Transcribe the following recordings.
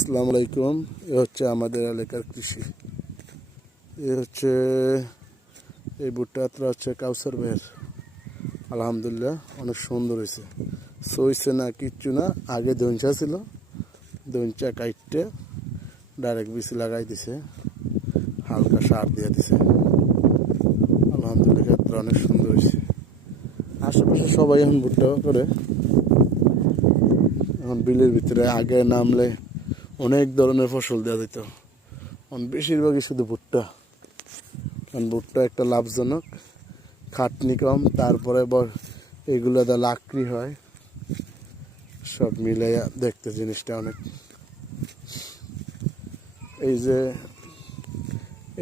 আসসালামু আলাইকুম। এ হচ্ছে আমাদের এলাকার কৃষি। এ হচ্ছে এই ভুট্টাটা হচ্ছে কাউসার ভাইয়ের। আলহামদুলিল্লাহ অনেক সুন্দর হয়েছে। সইছে না কিচ্ছু না, আগে দইঞ্চা ছিল, দইঞ্চা কাইটে ডাইরেক্ট বিচি লাগাই দিছে, হালকা সার দিয়ে দিছে। আলহামদুলিল্লাহ ক্ষেত্রে অনেক সুন্দর হয়েছে। আশেপাশে সবাই এখন ভুট্টা করে। এখন বিলের ভিতরে আগে নামলে অনেক ধরনের ফসল দেওয়া যেত, এখন বেশিরভাগই শুধু ভুট্টা। কারণ ভুট্টা একটা লাভজনক, খাটনি কম, তারপরে এগুলো লাকড়ি হয়, সব মিলাইয়া দেখতে জিনিসটা অনেক। এই যে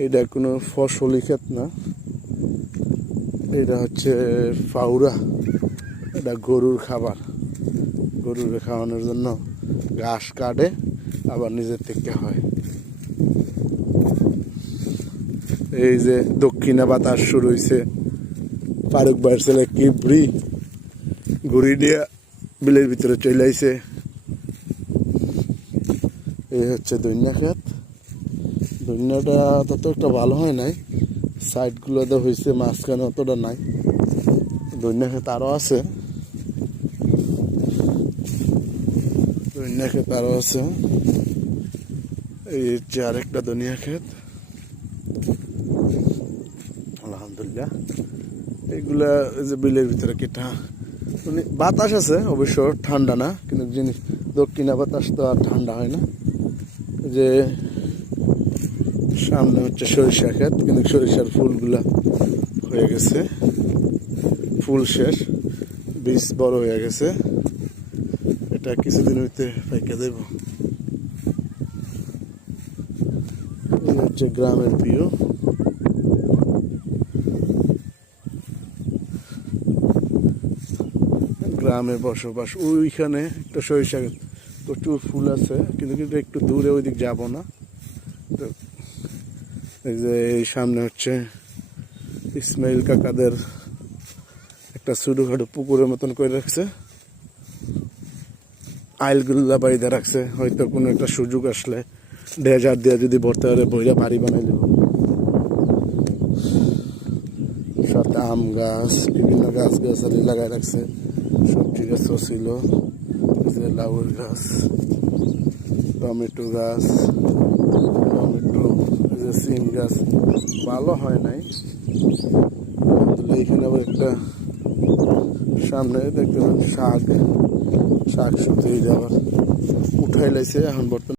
এইটা কোনো ফসলি ক্ষেত না, এটা হচ্ছে ফাউরা। এটা গরুর খাবার, গরুর খাওয়ানোর জন্য ঘাস কাটে, আবার নিজের থেকে হয়। এই যে দক্ষিণা বাতাস শুরু হয়েছে, ফারুক ভাইয়ের ছেলে কিবরি ঘুরি দিয়ে বিলের ভিতরে চলে আইছে। এই হচ্ছে দৈন্যা ক্ষেত। দৈন্যাটা তত একটা ভালো হয় নাই, সাইডগুলোতে হয়েছে, মাঝখানে অতটা নাই। দৈন্যা ক্ষেত আরও আছে, দৈন্যা ক্ষেত আরও আছে। এই হচ্ছে আরেকটা দৈন্যা ক্ষেত। আলহামদুলিল্লাহ এইগুলা যে বিলের ভিতরে কেটা, মানে বাতাস আছে অবশ্য, ঠান্ডা না, কিন্তু জিনিস দক্ষিণা বাতাস তো আর ঠান্ডা হয় না। যে সামনে হচ্ছে সরিষা ক্ষেত, কিন্তু সরিষার ফুলগুলা হয়ে গেছে, ফুল শেষ, বীজ বড় হয়ে গেছে। এটা কিছুদিন হইতে পাইকে দেব। এই হচ্ছে গ্রামের ভিউ। গ্রামে বসবাস। ওইখানে একটা সরিষা ক্ষেত, প্রচুর ফুল আছে, কিন্তু একটু দূরে, ওই দিক যাবো না। এই যে এই সামনে হচ্ছে ইসমাইল কাকাদের একটা ছোটখাটো পুকুরের মতন করে রাখছে, আইলগুলা বাইদা রাখছে। হয়তো কোনো একটা সুযোগ আসলে ডেজার দিয়ে যদি ভরতে পারে, বইরা বাড়ি বানাই দেব। সাথে আম গাছ, বিভিন্ন গাছ গাছালি লাগাই রাখছে, সবজি গাছও ছিল, লাউয়ের গাছ, টমেটো গাছ, টমেটো, সিম গাছ ভালো হয় নাই। এইখানে আবার একটা সামনে দেখতে শাক, শাক সবজি আবার উঠাই লাইছে এখন বর্তমানে।